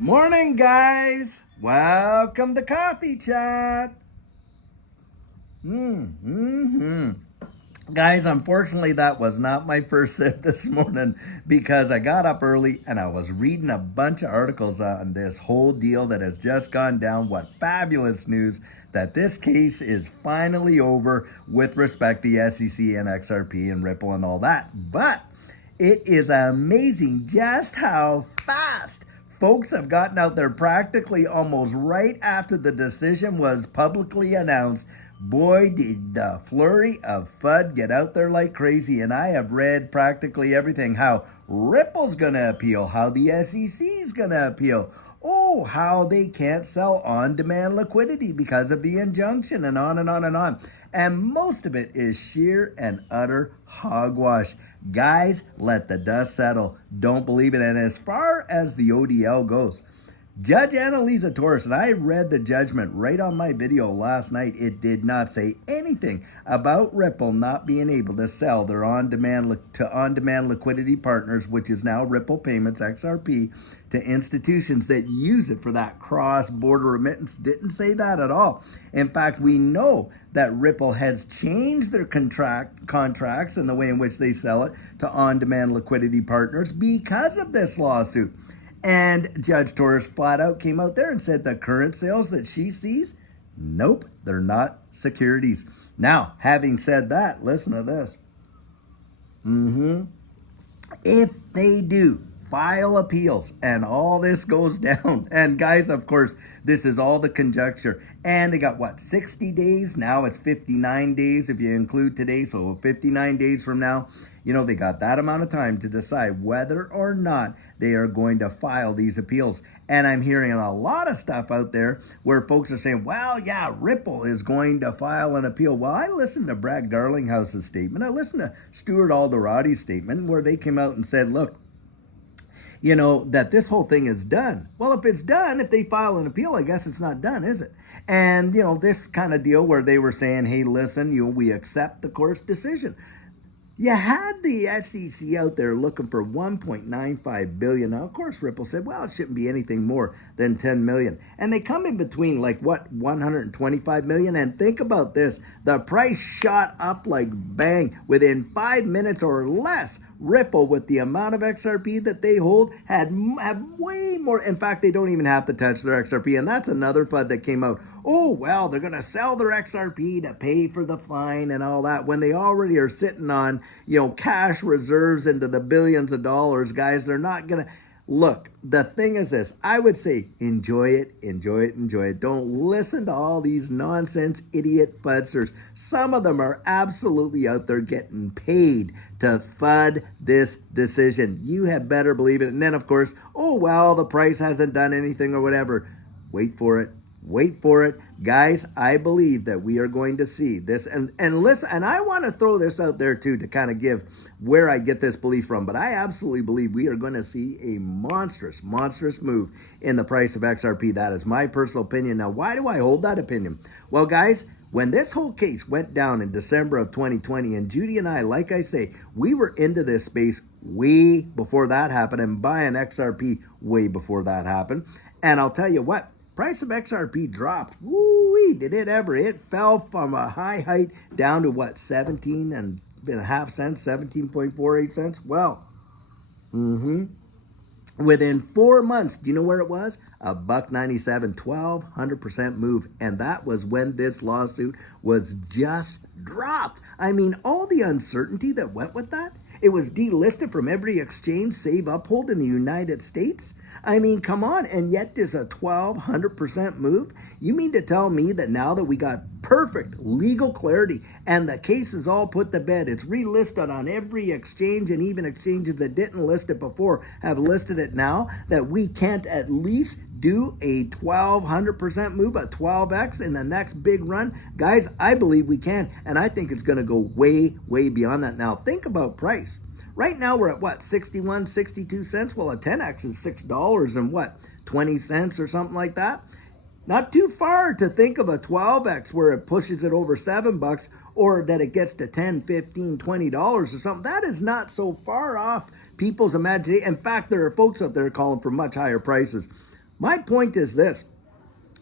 Morning, guys. Welcome to Coffee Chat. Guys, unfortunately, that was not my first sip this morning because I got up early and I was reading a bunch of articles on this whole deal that has just gone down. What fabulous news that this case is finally over with respect to the SEC and XRP and Ripple and all that. But it is amazing just how fast folks have gotten out there practically almost right after the decision was publicly announced. Boy, did the flurry of FUD get out there like crazy. And I have read practically everything. How Ripple's going to appeal, how the SEC's going to appeal. Oh, how they can't sell on-demand liquidity because of the injunction, and on and on and on. And most of it is sheer and utter hogwash. Guys, let the dust settle. Don't believe it. And as far as the ODL goes, Judge Annalisa Torres, and I read the judgment right on my video last night. It did not say anything about Ripple not being able to sell their on-demand liquidity partners, which is now Ripple Payments, XRP, to institutions that use it for that cross-border remittance. Didn't say that at all. In fact, we know that Ripple has changed their contracts and the way in which they sell it to on-demand liquidity partners because of this lawsuit. And Judge Torres flat out came out there and said the current sales that she sees, nope, they're not securities. Now, having said that, listen to this. If they do file appeals and all this goes down, and guys, of course, this is all the conjecture, and they got what, 60 days? Now it's 59 days if you include today, so 59 days from now, they got that amount of time to decide whether or not they are going to file these appeals. And I'm hearing a lot of stuff out there where folks are saying, well, yeah, Ripple is going to file an appeal. Well, I listened to Brad Garlinghouse's statement. I listened to Stuart Alderoty's statement where they came out and said, look, that this whole thing is done. Well, if it's done, if they file an appeal, I guess it's not done, is it? And, this kind of deal where they were saying, hey, listen, we accept the court's decision. You had the SEC out there looking for $1.95 billion. Now, of course, Ripple said, well, it shouldn't be anything more than $10 million. And they come in between $125 million. And think about this. The price shot up like bang. Within 5 minutes or less, Ripple, with the amount of XRP that they hold, have way more. In fact, they don't even have to touch their XRP. And that's another FUD that came out. Oh, well, they're going to sell their XRP to pay for the fine and all that when they already are sitting on, cash reserves into the billions of dollars. Guys, they're not going to. Look, the thing is this. I would say enjoy it, enjoy it, enjoy it. Don't listen to all these nonsense idiot fudsters. Some of them are absolutely out there getting paid to FUD this decision. You had better believe it. And then, of course, oh, well, the price hasn't done anything or whatever. Wait for it. Wait for it. Guys, I believe that we are going to see this. And listen, and I want to throw this out there too to kind of give where I get this belief from. But I absolutely believe we are going to see a monstrous move in the price of XRP. That is my personal opinion. Now, why do I hold that opinion? Well, guys, when this whole case went down in December of 2020, and Judy and I, like I say, we were into this space way before that happened and buying XRP way before that happened. And I'll tell you what, price of XRP dropped. Woo-wee, did it ever. It fell from a high height down to what, 17 and a half cents, 17.48 cents? Well, within 4 months, do you know where it was? $1.97, 1,200% move. And that was when this lawsuit was just dropped. I mean, all the uncertainty that went with that. It was delisted from every exchange save Uphold in the United States. I mean, come on, and yet there's a 1,200% move? You mean to tell me that now that we got perfect legal clarity and the case is all put to bed, it's relisted on every exchange, and even exchanges that didn't list it before have listed it now, that we can't at least do a 1,200% move, a 12x in the next big run? Guys, I believe we can, and I think it's going to go way, way beyond that. Now, think about price. Right now we're at what, 61, 62 cents? Well, a 10x is $6 and what, 20 cents or something like that? Not too far to think of a 12x where it pushes it over $7 or that it gets to 10, 15, $20 or something. That is not so far off people's imagination. In fact, there are folks out there calling for much higher prices. My point is this.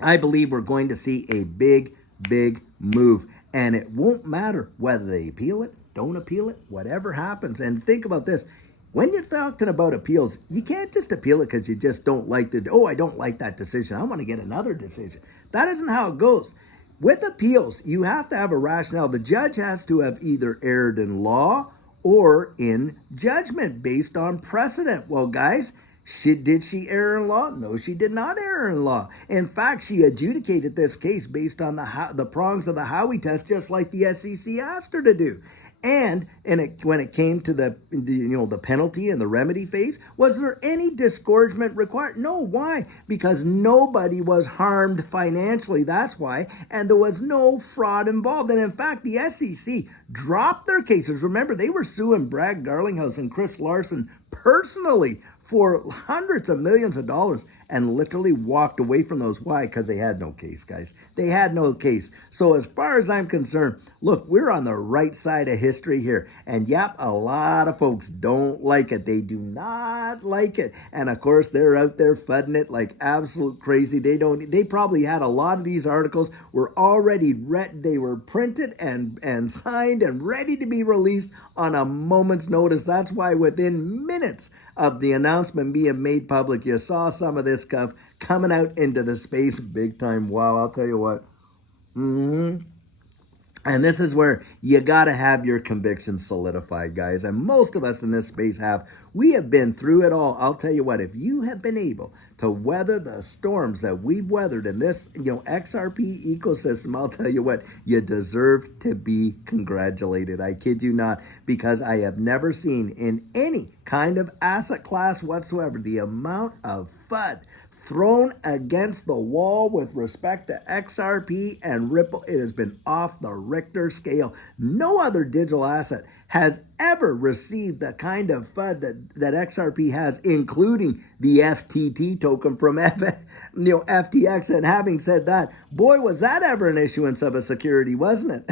I believe we're going to see a big, big move. And it won't matter whether they appeal it, don't appeal it, whatever happens. And think about this. When you're talking about appeals, you can't just appeal it because you just don't like I don't like that decision. I want to get another decision. That isn't how it goes. With appeals, you have to have a rationale. The judge has to have either erred in law or in judgment based on precedent. Well, guys, did she err in law? No, she did not err in law. In fact, she adjudicated this case based on the prongs of the Howey test, just like the SEC asked her to do. And when it came to the penalty and the remedy phase, was there any disgorgement required? No. Why? Because nobody was harmed financially. That's why. And there was no fraud involved. And in fact, the SEC dropped their cases. Remember, they were suing Brad Garlinghouse and Chris Larson personally for hundreds of millions of dollars and literally walked away from those. Why? Because they had no case, guys. They had no case. So as far as I'm concerned, look, we're on the right side of history here. And yep, a lot of folks don't like it. They do not like it. And of course, they're out there fudding it like absolute crazy. They probably had a lot of these articles were already they were printed and signed and ready to be released on a moment's notice. That's why within minutes of the announcement being made public, you saw some of this stuff coming out into the space big time. Wow, I'll tell you what. And this is where you got to have your convictions solidified, guys. And most of us in this space have. We have been through it all. I'll tell you what, if you have been able to weather the storms that we've weathered in this, XRP ecosystem, I'll tell you what, you deserve to be congratulated. I kid you not, because I have never seen in any kind of asset class whatsoever the amount of FUD thrown against the wall with respect to XRP and Ripple. It has been off the Richter scale. No other digital asset has ever received the kind of FUD that XRP has, including the FTT token from FTX. And having said that, boy, was that ever an issuance of a security, wasn't it?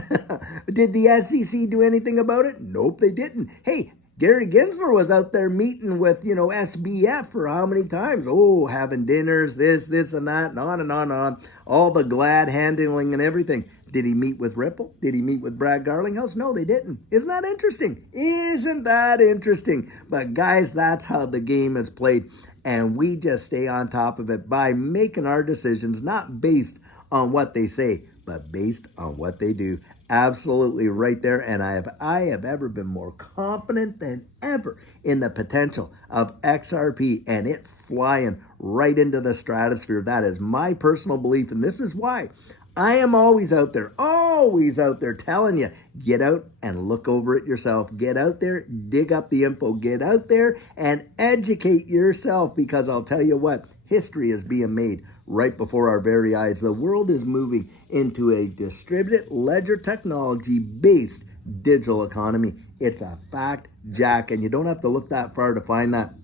Did the SEC do anything about it? Nope, they didn't. Hey, Gary Gensler was out there meeting with, SBF for how many times? Oh, having dinners, this, and that, and on and on and on. All the glad handling and everything. Did he meet with Ripple? Did he meet with Brad Garlinghouse? No, they didn't. Isn't that interesting? Isn't that interesting? But guys, that's how the game is played. And we just stay on top of it by making our decisions, not based on what they say, but based on what they do. Absolutely right there. And I have ever been more confident than ever in the potential of XRP and it flying right into the stratosphere. That is my personal belief. And this is why I am always out there telling you, get out and look over it yourself. Get out there, dig up the info, get out there and educate yourself, because I'll tell you what, history is being made right before our very eyes. The world is moving into a distributed ledger technology-based digital economy. It's a fact, Jack, and you don't have to look that far to find that.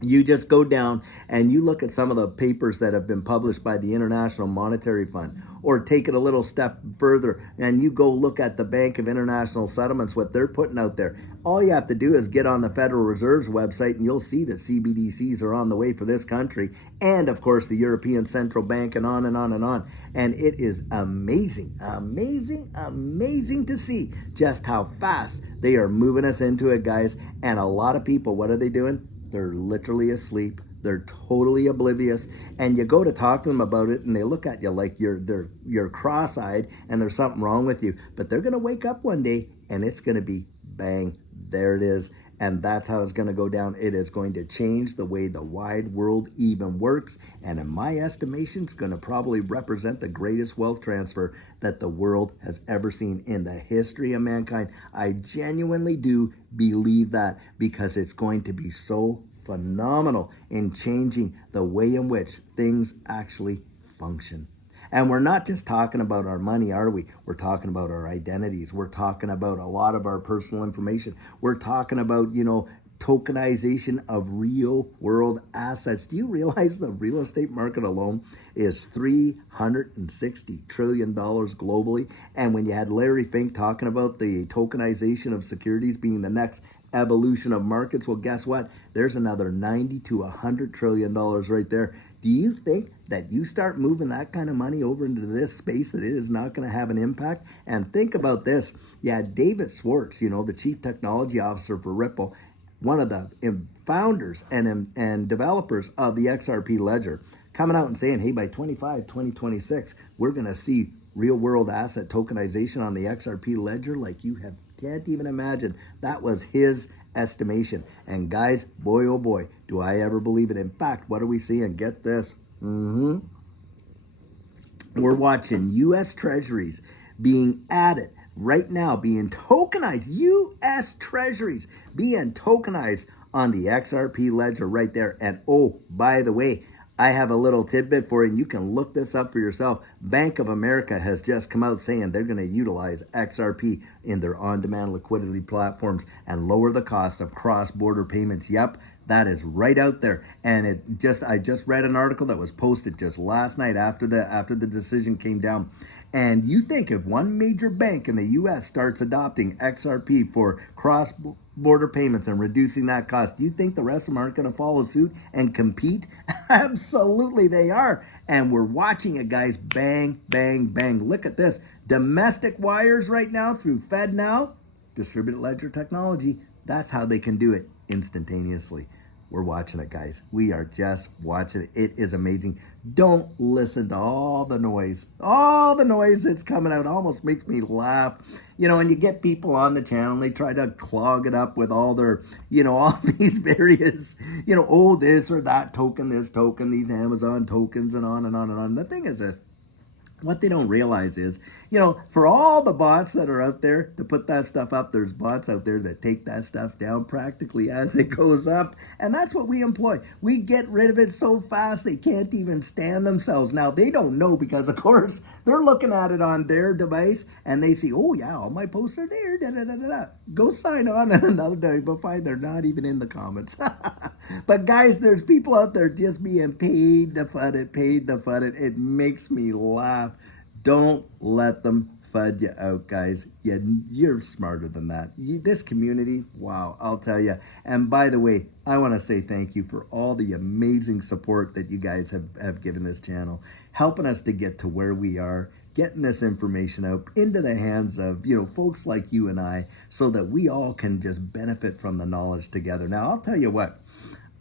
You just go down and you look at some of the papers that have been published by the International Monetary Fund, or take it a little step further and you go look at the Bank of International Settlements, what they're putting out there. All you have to do is get on the Federal Reserve's website and you'll see that CBDCs are on the way for this country, and of course the European Central Bank, and on and on and on. And it is amazing to see just how fast they are moving us into it, guys. And a lot of people, what are they doing? They're literally asleep. They're totally oblivious. And you go to talk to them about it and they look at you like you're cross-eyed and there's something wrong with you. But they're going to wake up one day and it's going to be bang, there it is. And that's how it's going to go down. It is going to change the way the wide world even works. And in my estimation, it's going to probably represent the greatest wealth transfer that the world has ever seen in the history of mankind. I genuinely do believe that, because it's going to be so phenomenal in changing the way in which things actually function. And we're not just talking about our money, are we? We're talking about our identities. We're talking about a lot of our personal information. We're talking about, tokenization of real world assets. Do you realize the real estate market alone is $360 trillion globally? And when you had Larry Fink talking about the tokenization of securities being the next evolution of markets, well, guess what? There's another $90 to $100 trillion right there. Do you think that you start moving that kind of money over into this space that it is not going to have an impact? And think about this. Yeah, David Schwartz, the chief technology officer for Ripple, one of the founders and developers of the XRP ledger, coming out and saying, hey, by 2026, we're going to see real world asset tokenization on the XRP ledger like can't even imagine. That was his estimation. And guys, boy, oh boy, do I ever believe it. In fact, what are we seeing? Get this. We're watching U.S. treasuries being added right now, being tokenized. U.S. treasuries being tokenized on the XRP ledger right there. And oh, by the way, I have a little tidbit for you, and you can look this up for yourself. Bank of America has just come out saying they're going to utilize XRP in their on-demand liquidity platforms and lower the cost of cross-border payments. Yep, that is right out there. And I just read an article that was posted just last night after the decision came down. And you think if one major bank in the U.S. starts adopting XRP for cross-border payments and reducing that cost, do you think the rest of them aren't going to follow suit and compete? Absolutely they are. And we're watching it, guys. Bang, bang, bang. Look at this. Domestic wires right now through FedNow, distributed ledger technology. That's how they can do it instantaneously. We're watching it, guys. We are just watching it. It is amazing. Don't listen to all the noise. All the noise that's coming out almost makes me laugh. And you get people on the channel, and they try to clog it up with all their, all these various, oh, this or that token, this token, these Amazon tokens, and on and on and on. The thing is this. What they don't realize is, for all the bots that are out there to put that stuff up, there's bots out there that take that stuff down practically as it goes up. And that's what we employ. We get rid of it so fast they can't even stand themselves. Now, they don't know because, of course, they're looking at it on their device and they see, oh, yeah, all my posts are there. Da, da, da, da, da. Go sign on and another day. But fine, they're not even in the comments. But, guys, there's people out there just being paid to fud it. It makes me laugh. Don't let them FUD you out, guys. You're smarter than that. This community, wow, I'll tell you. And by the way, I want to say thank you for all the amazing support that you guys have given this channel, helping us to get to where we are, getting this information out into the hands of, folks like you and I, so that we all can just benefit from the knowledge together. Now, I'll tell you what.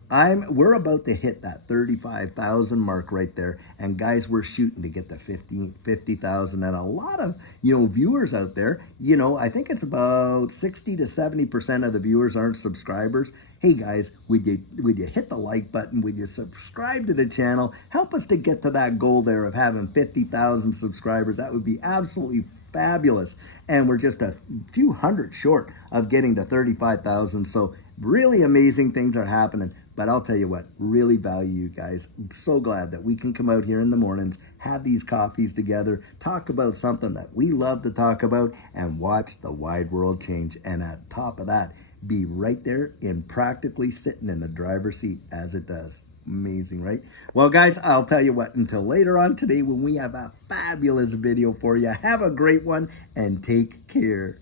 We're about to hit that 35,000 mark right there, and guys, we're shooting to get to 50,000, and a lot of viewers out there. I think it's about 60 to 70% of the viewers aren't subscribers. Hey guys, would you hit the like button? Would you subscribe to the channel? Help us to get to that goal there of having 50,000 subscribers. That would be absolutely fabulous, and we're just a few hundred short of getting to 35,000. So really amazing things are happening. But I'll tell you what, really value you guys. I'm so glad that we can come out here in the mornings, have these coffees together, talk about something that we love to talk about, and watch the wide world change. And at top of that, be right there in practically sitting in the driver's seat as it does. Amazing, right? Well, guys, I'll tell you what, until later on today when we have a fabulous video for you, have a great one and take care.